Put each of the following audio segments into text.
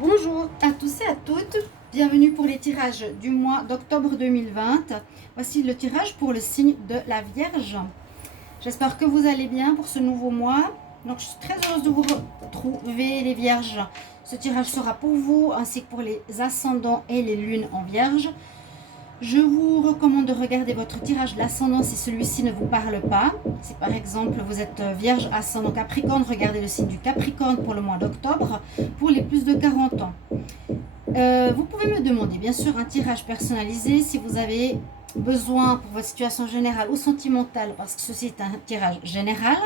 Bonjour à tous et à toutes, bienvenue pour les tirages du mois d'octobre 2020. Voici le tirage pour le signe de la Vierge. J'espère que vous allez bien pour ce nouveau mois. Donc je suis très heureuse de vous retrouver les Vierges. Ce tirage sera pour vous ainsi que pour les ascendants et les lunes en Vierge. Je vous recommande de regarder votre tirage de l'ascendant si celui-ci ne vous parle pas. Si par exemple vous êtes Vierge, ascendant Capricorne, regardez le signe du Capricorne pour le mois d'octobre pour les plus de 40 ans. Vous pouvez me demander bien sûr un tirage personnalisé si vous avez besoin pour votre situation générale ou sentimentale, parce que ceci est un tirage général.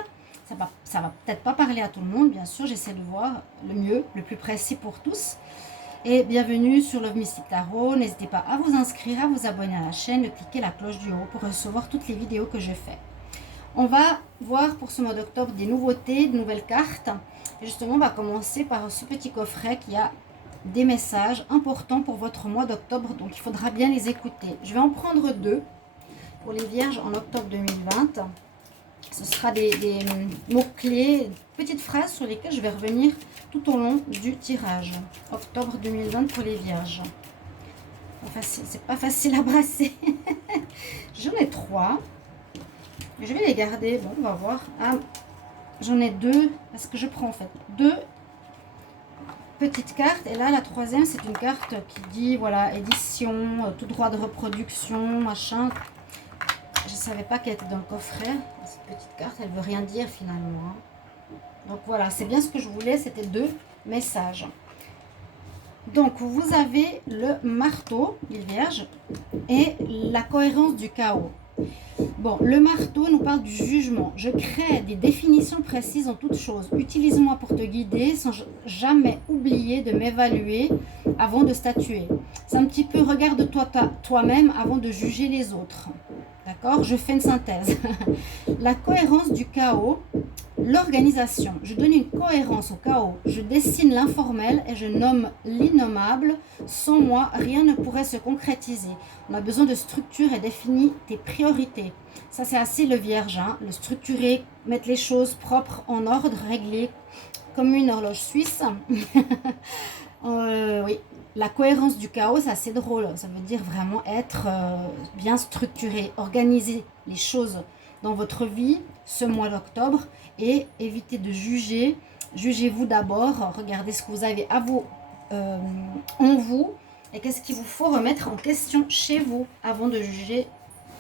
Ça va peut-être pas parler à tout le monde, bien sûr, j'essaie de voir le mieux, le plus précis pour tous. Et bienvenue sur Love Mystic Tarot. N'hésitez pas à vous inscrire, à vous abonner à la chaîne, de cliquer la cloche du haut pour recevoir toutes les vidéos que je fais. On va voir pour ce mois d'octobre des nouveautés, de nouvelles cartes. Et justement, on va commencer par ce petit coffret qui a des messages importants pour votre mois d'octobre. Donc, il faudra bien les écouter. Je vais en prendre deux pour les Vierges en octobre 2020. Ce sera des mots-clés, petites phrases sur lesquelles je vais revenir tout au long du tirage. Octobre 2020 pour les Vierges. C'est pas facile à brasser. J'en ai trois. Je vais les garder. Bon, on va voir. Ah, j'en ai deux parce que je prends en fait deux petites cartes. Et là, la troisième, c'est une carte qui dit, voilà, édition, tout droit de reproduction, machin. Je ne savais pas qu'elle était dans le coffret. Cette petite carte, elle ne veut rien dire finalement. Donc voilà, c'est bien ce que je voulais, c'était deux messages. Donc vous avez le marteau, les Vierges, et la cohérence du chaos. Bon, le marteau nous parle du jugement. Je crée des définitions précises en toutes choses. Utilise-moi pour te guider sans jamais oublier de m'évaluer avant de statuer. C'est un petit peu regarde-toi toi-même avant de juger les autres. D'accord? Je fais une synthèse. La cohérence du chaos, l'organisation. Je donne une cohérence au chaos. Je dessine l'informel et je nomme l'innommable. Sans moi, rien ne pourrait se concrétiser. On a besoin de structure et définir tes priorités. Ça, c'est assez le Vierge. Hein? Le structurer, mettre les choses propres, en ordre, réglées, comme une horloge suisse. Oui. La cohérence du chaos, c'est assez drôle. Ça veut dire vraiment être bien structuré, organiser les choses dans votre vie ce mois d'octobre et éviter de juger. Jugez-vous d'abord, regardez ce que vous avez à vous, en vous, et qu'est-ce qu'il vous faut remettre en question chez vous avant de juger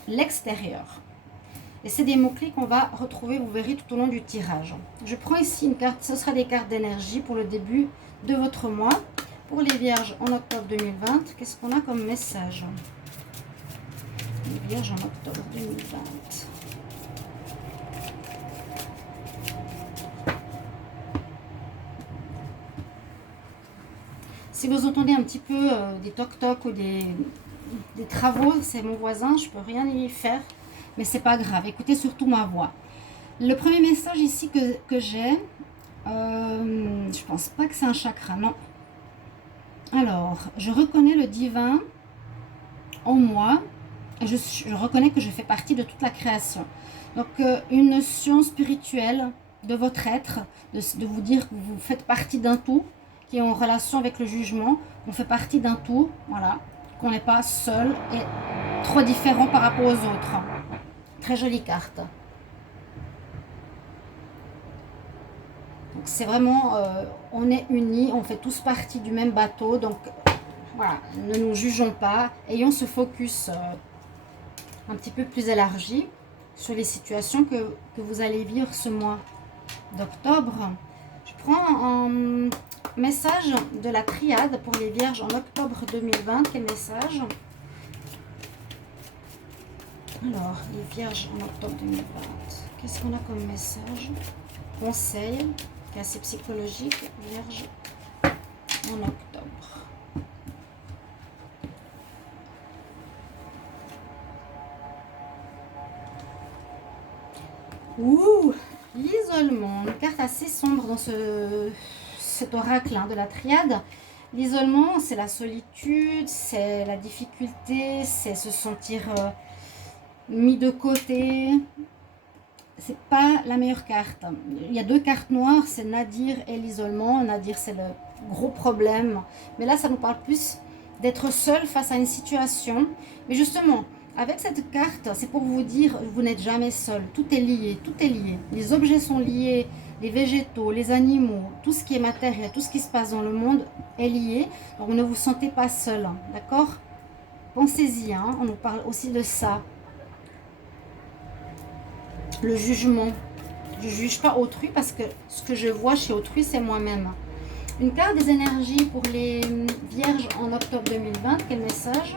l'extérieur. Et c'est des mots-clés qu'on va retrouver, vous verrez, tout au long du tirage. Je prends ici une carte, ce sera des cartes d'énergie pour le début de votre mois. Pour les Vierges en octobre 2020, qu'est-ce qu'on a comme message? Les Vierges en octobre 2020. Si vous entendez un petit peu des toc-toc ou des travaux, c'est mon voisin, je ne peux rien y faire, mais c'est pas grave. Écoutez surtout ma voix. Le premier message ici que j'ai, je pense pas que c'est un chakra, non. Alors, je reconnais le divin en moi et je reconnais que je fais partie de toute la création. Donc, une notion spirituelle de votre être, de vous dire que vous faites partie d'un tout qui est en relation avec le jugement, qu'on fait partie d'un tout, voilà, qu'on n'est pas seul et trop différent par rapport aux autres. Très jolie carte. C'est vraiment, on est unis, on fait tous partie du même bateau, donc voilà, ne nous jugeons pas, ayons ce focus un petit peu plus élargi sur les situations que vous allez vivre ce mois d'octobre. Je prends un message de la triade pour les Vierges en octobre 2020, quel message? Alors, les Vierges en octobre 2020, qu'est-ce qu'on a comme message? Conseil, assez psychologique, Vierge en octobre. Ouh, l'isolement, une carte assez sombre dans cet oracle hein, de la triade. L'isolement, c'est la solitude, c'est la difficulté, c'est se sentir mis de côté. C'est pas la meilleure carte. Il y a deux cartes noires, c'est Nadir et l'isolement. Nadir, c'est gros problème. Mais là, ça nous parle plus d'être seul face à une situation. Mais justement, avec cette carte, c'est pour vous dire, vous n'êtes jamais seul. Tout est lié, tout est lié. Les objets sont liés, les végétaux, les animaux, tout ce qui est matériel, tout ce qui se passe dans le monde est lié. Donc ne vous sentez pas seul, hein, d'accord? Pensez-y, hein, on nous parle aussi de ça. Le jugement. Je ne juge pas autrui parce que ce que je vois chez autrui, c'est moi-même. Une carte des énergies pour les vierges en octobre 2020. Quel message?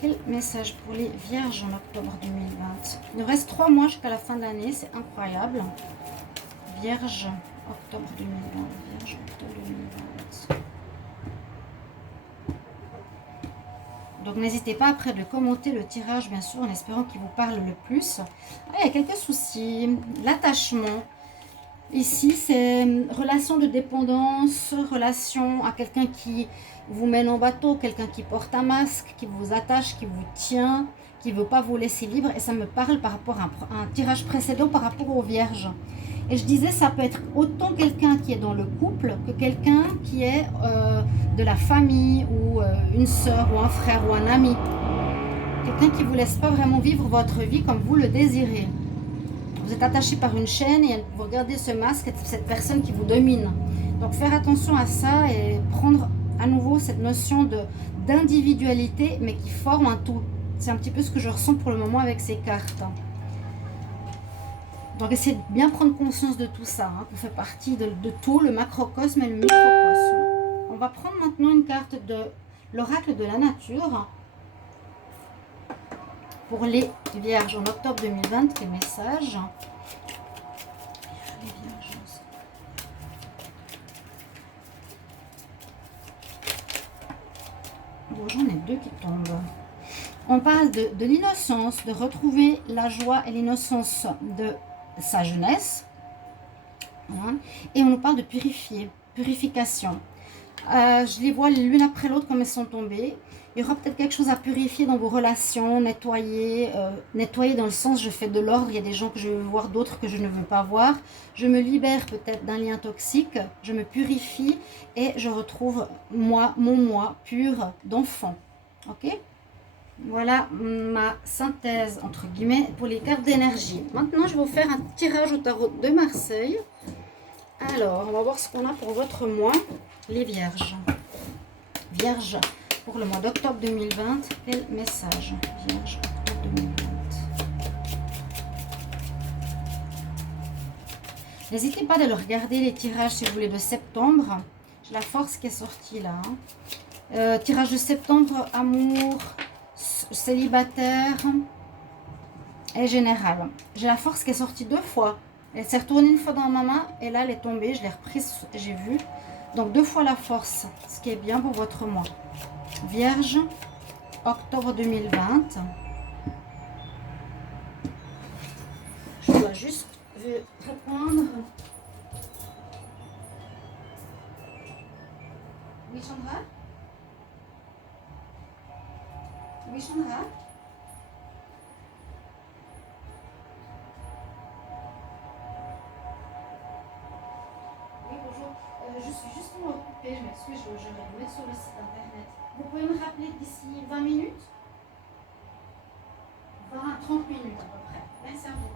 Quel message pour les vierges en octobre 2020? Il nous reste 3 mois jusqu'à la fin de l'année. C'est incroyable. Vierge, octobre 2020. Vierge, octobre 2020. Donc n'hésitez pas après de commenter le tirage, bien sûr, en espérant qu'il vous parle le plus. Ah, il y a quelques soucis. L'attachement. Ici, c'est relation de dépendance, relation à quelqu'un qui vous mène en bateau, quelqu'un qui porte un masque, qui vous attache, qui vous tient, qui ne veut pas vous laisser libre. Et ça me parle par rapport à un tirage précédent par rapport aux vierges. Et je disais, ça peut être autant quelqu'un qui est dans le couple que quelqu'un qui est de la famille ou une sœur ou un frère ou un ami. Quelqu'un qui ne vous laisse pas vraiment vivre votre vie comme vous le désirez. Vous êtes attaché par une chaîne et vous regardez ce masque, cette personne qui vous domine. Donc faire attention à ça et prendre à nouveau cette notion d'individualité mais qui forme un tout. C'est un petit peu ce que je ressens pour le moment avec ces cartes. Donc essayez de bien prendre conscience de tout ça, hein, vous faites partie de tout, le macrocosme et le microcosme. On va prendre maintenant une carte de l'oracle de la nature pour les vierges en octobre 2020. Quel message? Les vierges. Bon, j'en ai 2 qui tombent. On parle de l'innocence, de retrouver la joie et l'innocence de sa jeunesse, hein, et on nous parle de purification. Je les vois l'une après l'autre comme elles sont tombées. Il y aura peut-être quelque chose à purifier dans vos relations, nettoyer dans le sens je fais de l'ordre. Il y a des gens que je veux voir, d'autres que je ne veux pas voir. Je me libère peut-être d'un lien toxique, je me purifie et je retrouve mon moi pur d'enfant. Ok? Voilà ma synthèse, entre guillemets, pour les cartes d'énergie. Maintenant, je vais vous faire un tirage au tarot de Marseille. Alors, on va voir ce qu'on a pour votre mois, les vierges. Vierge, pour le mois d'octobre 2020, quel message? Vierge, octobre 2020. N'hésitez pas de le regarder, les tirages, si vous voulez, de septembre. J'ai la force qui est sortie là. Hein. Tirage de septembre, amour, célibataire et général. J'ai la force qui est sortie 2 fois. Elle s'est retournée une fois dans ma main et là elle est tombée. Je l'ai reprise, j'ai vu. Donc 2 fois la force, ce qui est bien pour votre mois. Vierge, octobre 2020. Je dois juste répondre. Oui, Chandra? Oui, Chandra? Oui, bonjour. Je suis justement occupée, je m'excuse, je vais le mettre sur le site internet. Vous pouvez me rappeler d'ici 20 minutes? 20 à 30 minutes à peu près. Merci à vous.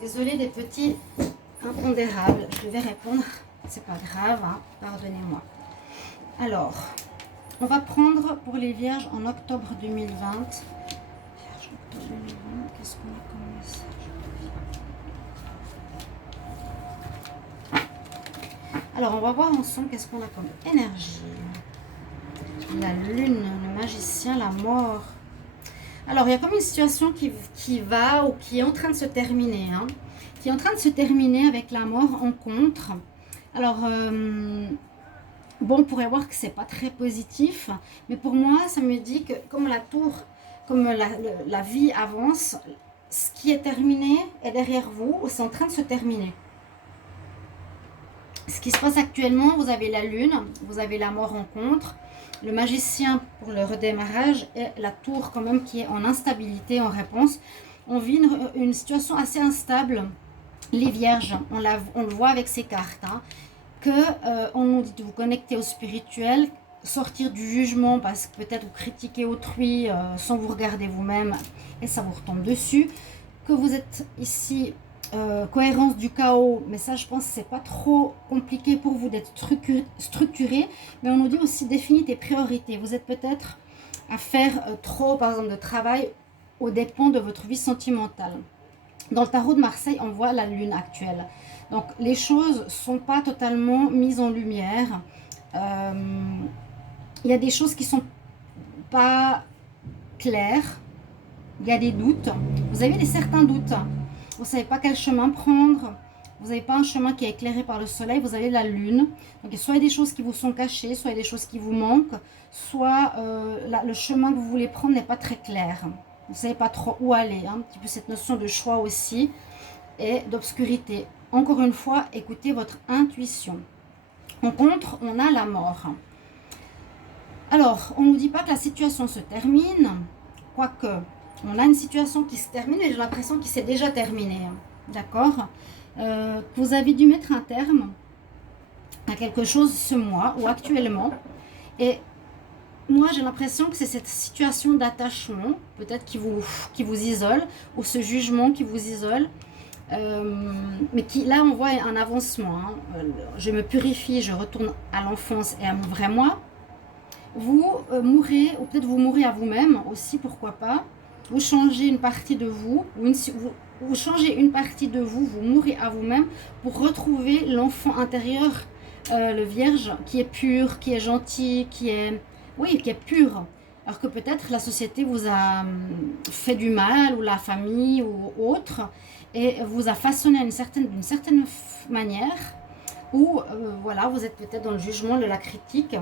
Désolée des petits impondérables, je devais répondre. C'est pas grave, hein, pardonnez-moi. Alors, on va prendre pour les vierges en octobre 2020. Vierge, octobre 2020, qu'est-ce qu'on a comme message? Alors, on va voir ensemble qu'est-ce qu'on a comme énergie. La lune, le magicien, la mort. Alors, il y a comme une situation qui va ou qui est en train de se terminer. Hein, qui est en train de se terminer avec la mort en contre. Alors, bon, on pourrait voir que c'est pas très positif, mais pour moi, ça me dit que comme la tour, comme la vie avance, ce qui est terminé est derrière vous, ou c'est en train de se terminer. Ce qui se passe actuellement, vous avez la lune, vous avez la mort en contre, le magicien pour le redémarrage et la tour quand même qui est en instabilité en réponse. on vit une situation assez instable. Les vierges, on le voit avec ces cartes, hein, on nous dit de vous connecter au spirituel, sortir du jugement parce que peut-être vous critiquez autrui sans vous regarder vous-même et ça vous retombe dessus, que vous êtes ici cohérence du chaos, mais ça je pense que c'est pas trop compliqué pour vous d'être structuré, mais on nous dit aussi définis tes priorités. Vous êtes peut-être à faire trop par exemple de travail aux dépens de votre vie sentimentale. Dans le tarot de Marseille, on voit la lune actuelle. Donc, les choses ne sont pas totalement mises en lumière. Il y a des choses qui ne sont pas claires. Il y a des doutes. Vous avez certains doutes. Vous ne savez pas quel chemin prendre. Vous n'avez pas un chemin qui est éclairé par le soleil. Vous avez la lune. Donc, soit il y a des choses qui vous sont cachées, soit il y a des choses qui vous manquent, soit le chemin que vous voulez prendre n'est pas très clair. Vous ne savez pas trop où aller, hein, un petit peu cette notion de choix aussi et d'obscurité. Encore une fois, écoutez votre intuition. En contre, on a la mort. Alors, on ne nous dit pas que la situation se termine, quoique on a une situation qui se termine et j'ai l'impression qu'il s'est déjà terminé. D'accord, vous avez dû mettre un terme à quelque chose ce mois ou actuellement. Et moi, j'ai l'impression que c'est cette situation d'attachement, peut-être qui vous isole, ou ce jugement qui vous isole, mais qui, là, on voit un avancement. Hein. Je me purifie, je retourne à l'enfance et à mon vrai moi. Vous mourrez, ou peut-être vous mourrez à vous-même aussi, pourquoi pas. Vous changez une partie de vous, vous changez une partie de vous, vous mourrez à vous-même pour retrouver l'enfant intérieur, le vierge, qui est pur, qui est gentil, qui est pur. Alors que peut-être la société vous a fait du mal, ou la famille, ou autre, et vous a façonné d'une certaine manière, où voilà, vous êtes peut-être dans le jugement, de la critique,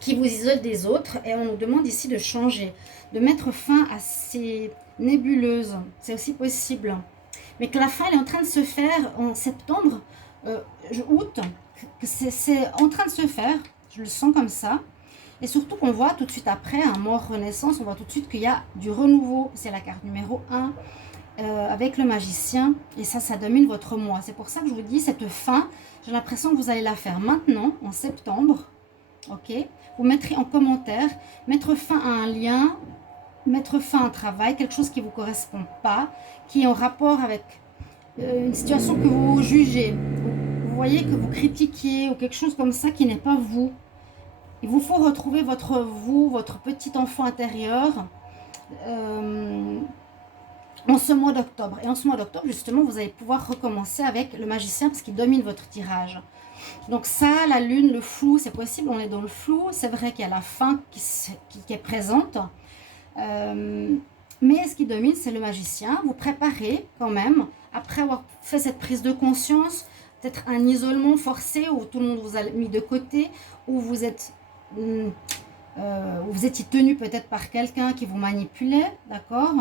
qui vous isole des autres, et on nous demande ici de changer, de mettre fin à ces nébuleuses. C'est aussi possible. Mais que la fin elle est en train de se faire en septembre, août, que c'est en train de se faire, je le sens comme ça. Et surtout qu'on voit tout de suite après, un mort-renaissance, on voit tout de suite qu'il y a du renouveau. C'est la carte numéro 1, avec le magicien. Et ça domine votre mois. C'est pour ça que je vous dis, cette fin, j'ai l'impression que vous allez la faire maintenant, en septembre. Ok, vous mettrez en commentaire, mettre fin à un lien, mettre fin à un travail, quelque chose qui ne vous correspond pas, qui est en rapport avec une situation que vous jugez. Vous voyez que vous critiquiez ou quelque chose comme ça qui n'est pas vous. Il vous faut retrouver votre petit enfant intérieur en ce mois d'octobre. Et en ce mois d'octobre, justement, vous allez pouvoir recommencer avec le magicien parce qu'il domine votre tirage. Donc ça, la lune, le flou, c'est possible, on est dans le flou. C'est vrai qu'il y a la fin qui est présente. Mais ce qui domine, c'est le magicien. Vous préparez quand même, après avoir fait cette prise de conscience, peut-être un isolement forcé où tout le monde vous a mis de côté, où vous étiez tenu peut-être par quelqu'un qui vous manipulait, d'accord?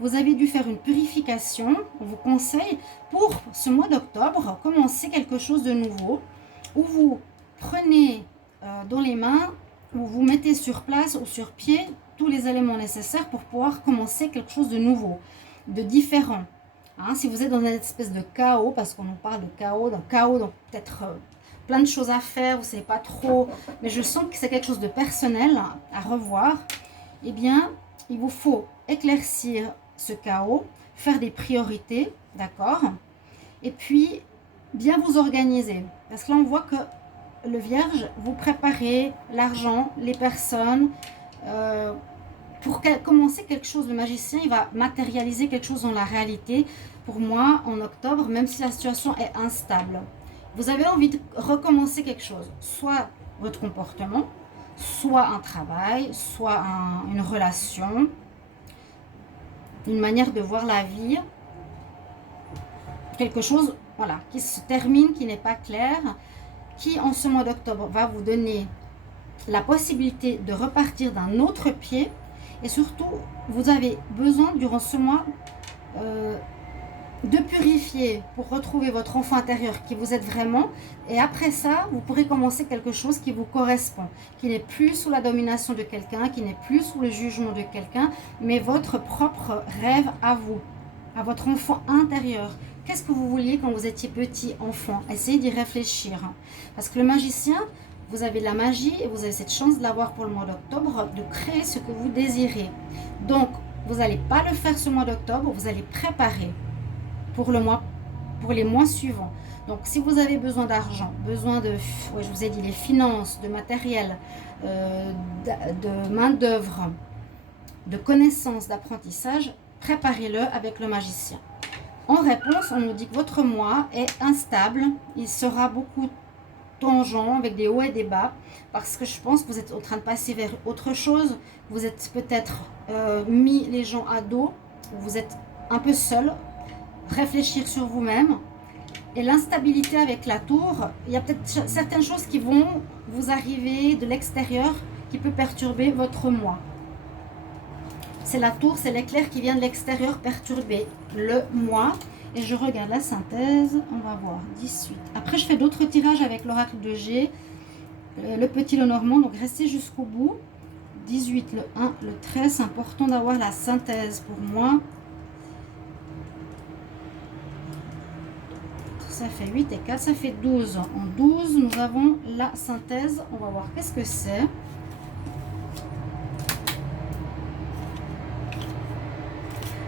Vous avez dû faire une purification, on vous conseille, pour ce mois d'octobre, commencer quelque chose de nouveau, où vous prenez dans les mains, où vous mettez sur place ou sur pied tous les éléments nécessaires pour pouvoir commencer quelque chose de nouveau, de différent. Hein, si vous êtes dans une espèce de chaos, parce qu'on nous parle de chaos, donc peut-être plein de choses à faire, vous ne savez pas trop, mais je sens que c'est quelque chose de personnel à revoir, eh bien, il vous faut éclaircir ce chaos, faire des priorités, d'accord? Et puis, bien vous organiser. Parce que là, on voit que le Vierge, vous préparez l'argent, les personnes, pour commencer quelque chose. Le magicien, il va matérialiser quelque chose dans la réalité. Pour moi, en octobre, même si la situation est instable, vous avez envie de recommencer quelque chose. Soit votre comportement, soit un travail, soit une relation, une manière de voir la vie, quelque chose, voilà, qui se termine, qui n'est pas clair, qui en ce mois d'octobre va vous donner la possibilité de repartir d'un autre pied. Et surtout, vous avez besoin durant ce mois de purifier pour retrouver votre enfant intérieur qui vous êtes vraiment. Et après ça, vous pourrez commencer quelque chose qui vous correspond, qui n'est plus sous la domination de quelqu'un, qui n'est plus sous le jugement de quelqu'un, mais votre propre rêve à vous, à votre enfant intérieur. Qu'est-ce que vous vouliez quand vous étiez petit enfant? Essayez d'y réfléchir. Parce que le magicien, vous avez la magie et vous avez cette chance de l'avoir pour le mois d'octobre, de créer ce que vous désirez. Donc, vous n'allez pas le faire ce mois d'octobre, vous allez préparer pour les mois suivants. Donc, si vous avez besoin d'argent, besoin de, ouais, je vous ai dit, les finances, de matériel, de main-d'œuvre, de connaissances, d'apprentissage, préparez-le avec le magicien. En réponse, on nous dit que votre mois est instable, il sera beaucoup tangent avec des hauts et des bas, parce que je pense que vous êtes en train de passer vers autre chose, vous êtes peut-être mis les gens à dos, vous êtes un peu seul, réfléchir sur vous-même. Et l'instabilité avec la tour, il y a peut-être certaines choses qui vont vous arriver de l'extérieur qui peut perturber votre moi. C'est la tour, c'est l'éclair qui vient de l'extérieur perturber le moi. Et je regarde la synthèse, on va voir 18. Après, je fais d'autres tirages avec l'oracle de G, le petit Lenormand, donc restez jusqu'au bout. 18, le 1, le 13, c'est important d'avoir la synthèse pour moi. Ça fait 8 et 4, ça fait 12. En 12, nous avons la synthèse. On va voir qu'est-ce que c'est.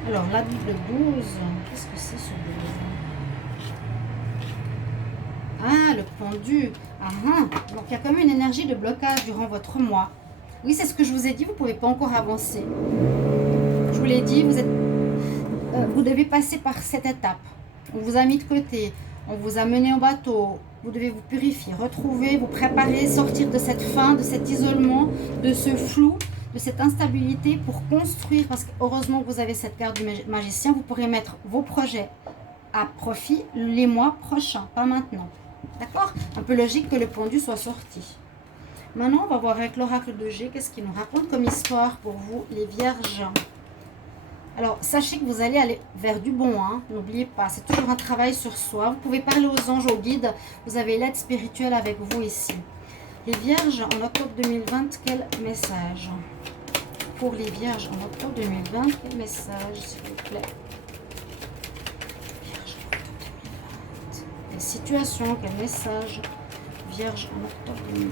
Alors, la Bible 12, qu'est-ce que c'est ce 12? Ah, le pendu. Ah, donc il y a quand même une énergie de blocage durant votre mois. Oui, c'est ce que je vous ai dit, vous ne pouvez pas encore avancer. Je vous l'ai dit, vous devez passer par cette étape. On vous a mis de côté, on vous a mené en bateau, vous devez vous purifier, retrouver, vous préparer, sortir de cette faim, de cet isolement, de ce flou, de cette instabilité pour construire, parce que heureusement que vous avez cette carte du magicien, vous pourrez mettre vos projets à profit les mois prochains, pas maintenant. D'accord? Un peu logique que le pendu soit sorti. Maintenant, on va voir avec l'oracle de G, qu'est-ce qu'il nous raconte comme histoire pour vous, les vierges. Alors, sachez que vous allez aller vers du bon, hein. N'oubliez pas, c'est toujours un travail sur soi. Vous pouvez parler aux anges, aux guides, vous avez l'aide spirituelle avec vous ici. Les vierges, en octobre 2020, quel message? Pour les vierges, en octobre 2020, quel message, s'il vous plaît? Vierge, en octobre 2020. Les situations, quel message? Vierge, en octobre 2020.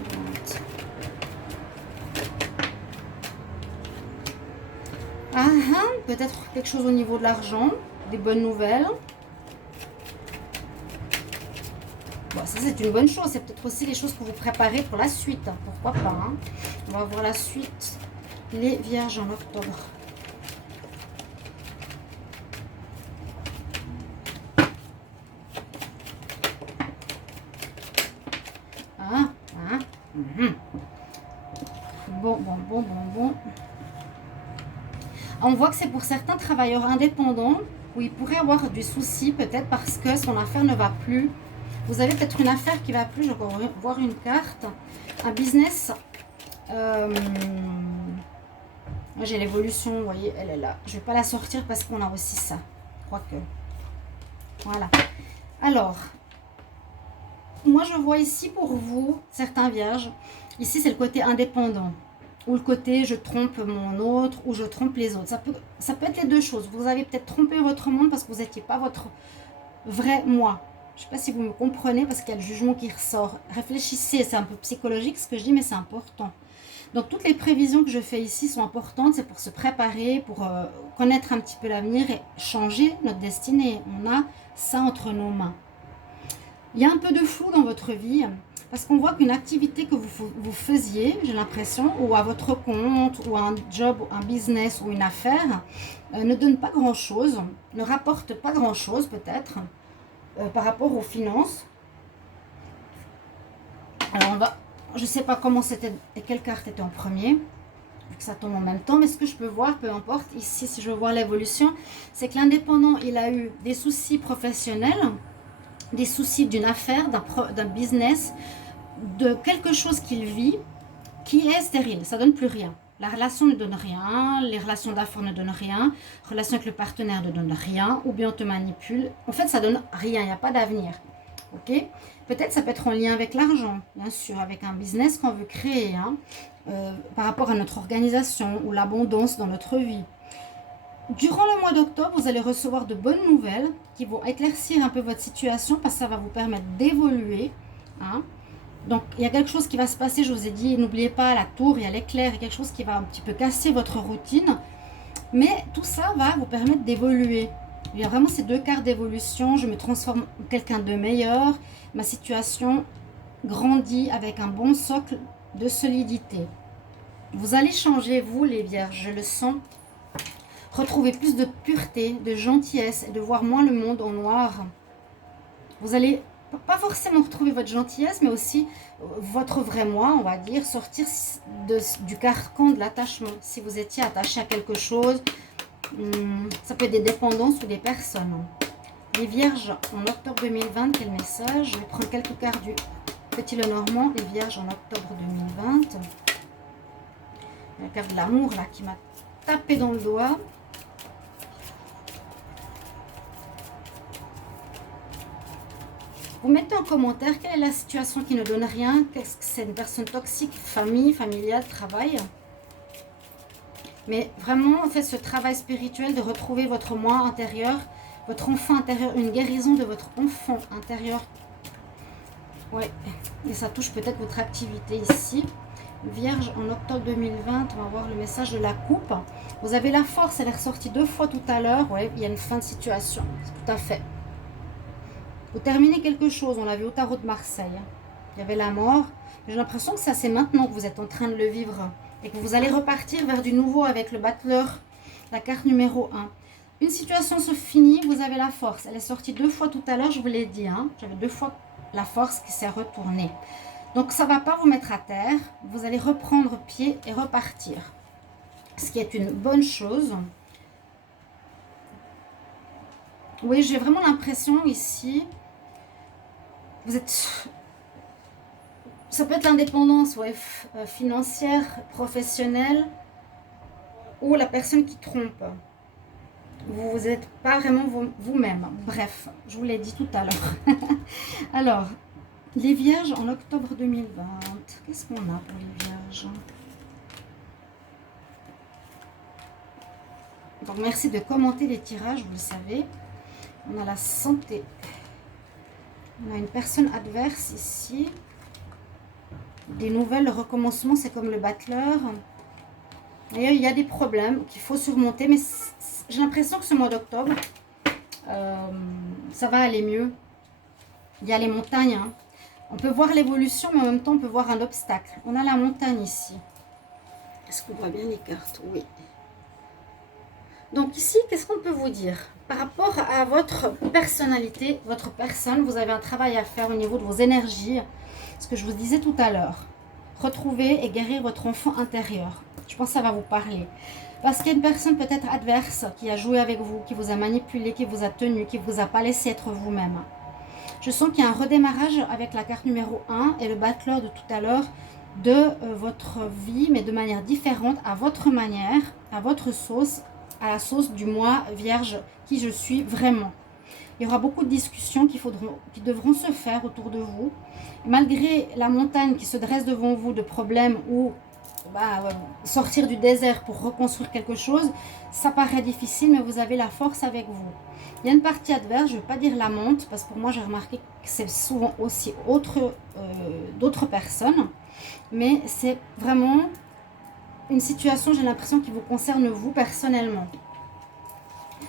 Peut-être quelque chose au niveau de l'argent, des bonnes nouvelles. Bon, ça c'est une bonne chose, c'est peut-être aussi les choses que vous préparez pour la suite, hein. Pourquoi pas, hein. On va voir la suite, les vierges en octobre. Bon. On voit que c'est pour certains travailleurs indépendants où il pourrait avoir du souci peut-être parce que son affaire ne va plus. Vous avez peut-être une affaire qui ne va plus, je vais voir une carte. Un business. J'ai l'évolution, vous voyez, elle est là. Je ne vais pas la sortir parce qu'on a aussi ça. Quoique. Voilà. Alors, moi je vois ici pour vous, certains vierges, ici c'est le côté indépendant. Ou le côté je trompe mon autre, ou je trompe les autres. Ça peut être les deux choses. Vous avez peut-être trompé votre monde parce que vous n'étiez pas votre vrai moi. Je ne sais pas si vous me comprenez parce qu'il y a le jugement qui ressort. Réfléchissez, c'est un peu psychologique ce que je dis, mais c'est important. Donc toutes les prévisions que je fais ici sont importantes. C'est pour se préparer, pour connaître un petit peu l'avenir et changer notre destinée. On a ça entre nos mains. Il y a un peu de flou dans votre vie. Parce qu'on voit qu'une activité que vous faisiez, j'ai l'impression, ou à votre compte, ou un job, un business, ou une affaire, ne donne pas grand-chose, ne rapporte pas grand-chose peut-être, par rapport aux finances. Alors je ne sais pas comment c'était et quelle carte était en premier, vu que ça tombe en même temps, mais ce que je peux voir, peu importe, ici si je veux voir l'évolution, c'est que l'indépendant, il a eu des soucis professionnels, des soucis d'une affaire, d'un business, de quelque chose qu'il vit qui est stérile, ça donne plus rien. La relation ne donne rien, les relations d'affaires ne donnent rien, relation avec le partenaire ne donne rien, ou bien on te manipule. En fait, ça donne rien, il n'y a pas d'avenir. Ok? Peut-être ça peut être en lien avec l'argent, bien sûr, avec un business qu'on veut créer, hein, par rapport à notre organisation ou l'abondance dans notre vie. Durant le mois d'octobre, vous allez recevoir de bonnes nouvelles qui vont éclaircir un peu votre situation parce que ça va vous permettre d'évoluer. Hein. Donc, il y a quelque chose qui va se passer, je vous ai dit, n'oubliez pas la tour, il y a l'éclair, il y a quelque chose qui va un petit peu casser votre routine. Mais tout ça va vous permettre d'évoluer. Il y a vraiment ces deux cartes d'évolution. Je me transforme en quelqu'un de meilleur. Ma situation grandit avec un bon socle de solidité. Vous allez changer, vous les vierges, je le sens. Retrouver plus de pureté, de gentillesse et de voir moins le monde en noir. Vous allez pas forcément retrouver votre gentillesse, mais aussi votre vrai moi, on va dire, sortir du carcan de l'attachement. Si vous étiez attaché à quelque chose, ça peut être des dépendances ou des personnes. Les vierges en octobre 2020, quel message? Je vais prendre quelques cartes du Petit Lenormand, les vierges en octobre 2020. La carte de l'amour là qui m'a tapé dans le doigt. Vous mettez en commentaire quelle est la situation qui ne donne rien. Qu'est-ce que c'est, une personne toxique, famille, familiale, travail. Mais vraiment, faites ce travail spirituel de retrouver votre moi intérieur, votre enfant intérieur, une guérison de votre enfant intérieur. Ouais, et ça touche peut-être votre activité ici. Vierge en octobre 2020, on va voir le message de la coupe. Vous avez la force, elle est ressortie 2 fois tout à l'heure. Ouais, il y a une fin de situation, tout à fait. Vous terminez quelque chose, on l'a vu au tarot de Marseille. Il y avait la mort. J'ai l'impression que ça c'est maintenant que vous êtes en train de le vivre. Et que vous allez repartir vers du nouveau avec le battleur, la carte numéro 1. Une situation se finit, vous avez la force. Elle est sortie 2 fois tout à l'heure, je vous l'ai dit. Hein. J'avais 2 fois la force qui s'est retournée. Donc ça ne va pas vous mettre à terre. Vous allez reprendre pied et repartir. Ce qui est une bonne chose. Oui, j'ai vraiment l'impression ici... Vous êtes... Ça peut être l'indépendance ouais, financière, professionnelle, ou la personne qui trompe. Vous n'êtes pas vraiment vous-même. Bref, je vous l'ai dit tout à l'heure. Alors, les vierges en octobre 2020. Qu'est-ce qu'on a pour les vierges? Donc, merci de commenter les tirages, vous le savez. On a la santé. On a une personne adverse ici. Des nouvelles, le recommencement, c'est comme le battleur. D'ailleurs, il y a des problèmes qu'il faut surmonter, mais j'ai l'impression que ce mois d'octobre, ça va aller mieux. Il y a les montagnes. Hein. On peut voir l'évolution, mais en même temps, on peut voir un obstacle. On a la montagne ici. Est-ce qu'on voit bien les cartes? Oui. Donc ici, qu'est-ce qu'on peut vous dire? Par rapport à votre personnalité, votre personne, vous avez un travail à faire au niveau de vos énergies. Ce que je vous disais tout à l'heure. Retrouver et guérir votre enfant intérieur. Je pense que ça va vous parler. Parce qu'il y a une personne peut-être adverse qui a joué avec vous, qui vous a manipulé, qui vous a tenu, qui ne vous a pas laissé être vous-même. Je sens qu'il y a un redémarrage avec la carte numéro 1 et le battleur de tout à l'heure de votre vie, mais de manière différente, à votre manière, à votre sauce, à la sauce du moi vierge qui je suis vraiment. Il y aura beaucoup de discussions qui devront se faire autour de vous. Malgré la montagne qui se dresse devant vous de problèmes ou sortir du désert pour reconstruire quelque chose, ça paraît difficile, mais vous avez la force avec vous. Il y a une partie adverse, je ne vais pas dire la monte, parce que pour moi j'ai remarqué que c'est souvent aussi d'autres personnes, mais c'est vraiment une situation, j'ai l'impression, qui vous concerne vous personnellement.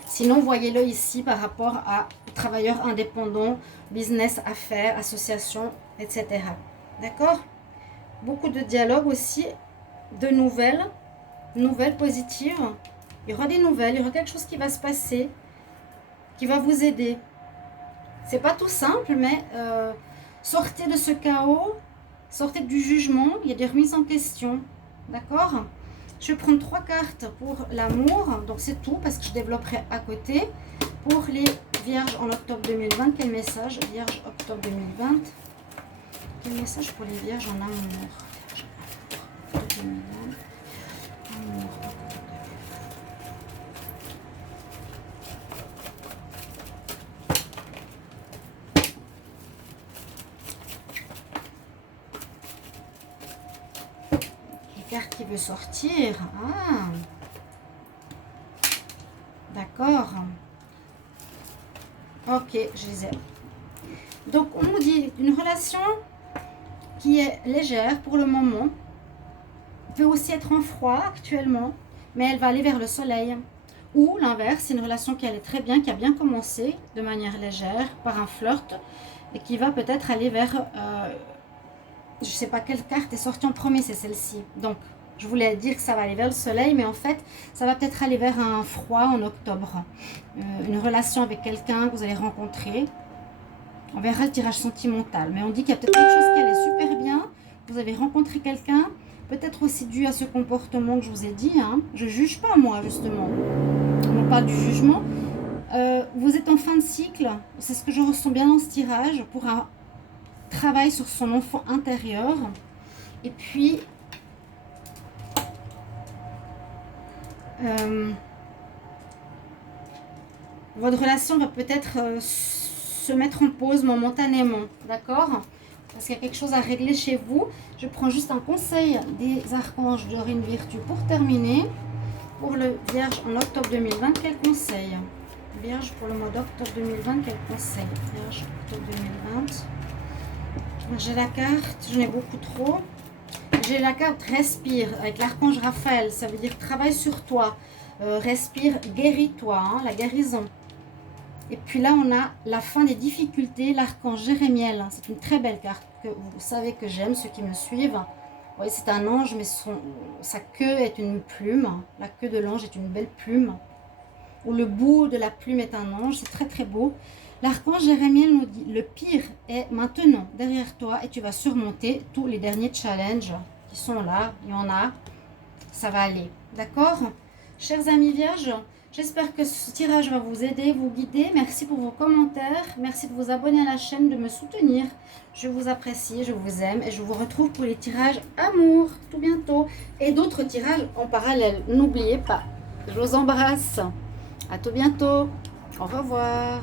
Sinon, voyez-le ici par rapport à travailleurs indépendants, business, affaires, associations, etc. D'accord? Beaucoup de dialogue aussi, de nouvelles positives. Il y aura des nouvelles, il y aura quelque chose qui va se passer, qui va vous aider. C'est pas tout simple, mais sortez de ce chaos, sortez du jugement, il y a des remises en question. D'accord? Je vais prendre 3 cartes pour l'amour, donc c'est tout parce que je développerai à côté. Pour les vierges en octobre 2020, quel message? Vierge octobre 2020. Quel message pour les vierges en amour? carte qui veut sortir. Ah, d'accord. Ok, je les ai. Donc, on nous dit une relation qui est légère pour le moment. Peut aussi être en froid actuellement, mais elle va aller vers le soleil. Ou l'inverse, c'est une relation qui allait très bien, qui a bien commencé de manière légère par un flirt et qui va peut-être aller vers... je ne sais pas quelle carte est sortie en premier, c'est celle-ci. Donc, je voulais dire que ça va aller vers le soleil, mais en fait, ça va peut-être aller vers un froid en octobre. Une relation avec quelqu'un que vous allez rencontrer. On verra le tirage sentimental. Mais on dit qu'il y a peut-être quelque chose qui allait super bien. Vous avez rencontré quelqu'un, peut-être aussi dû à ce comportement que je vous ai dit. Hein. Je ne juge pas, moi, justement. On parle du jugement. Vous êtes en fin de cycle. C'est ce que je ressens bien dans ce tirage. Pour un travail sur son enfant intérieur. Et puis... votre relation va peut-être se mettre en pause momentanément, d'accord? Parce qu'il y a quelque chose à régler chez vous. Je prends juste un conseil des archanges Dorine Virtue pour terminer. Pour le Vierge en octobre 2020, quel conseil? Vierge pour le mois d'octobre 2020, quel conseil? Vierge octobre 2020. J'ai la carte, j'en ai beaucoup trop. J'ai la carte respire avec l'archange Raphaël. Ça veut dire travaille sur toi. Respire, guéris-toi, hein, la guérison. Et puis là, on a la fin des difficultés, l'archange Jérémiel. C'est une très belle carte que vous savez que j'aime, ceux qui me suivent. Vous voyez, c'est un ange, mais sa queue est une plume. La queue de l'ange est une belle plume. Ou le bout de la plume est un ange. C'est très, très beau. L'archange Jérémiel nous dit, le pire est maintenant derrière toi et tu vas surmonter tous les derniers challenges qui sont là. Il y en a. Ça va aller. D'accord ? Chers amis vierges, j'espère que ce tirage va vous aider, vous guider. Merci pour vos commentaires. Merci de vous abonner à la chaîne, de me soutenir. Je vous apprécie, je vous aime et je vous retrouve pour les tirages amour tout bientôt. Et d'autres tirages en parallèle. N'oubliez pas. Je vous embrasse. À tout bientôt. Au revoir.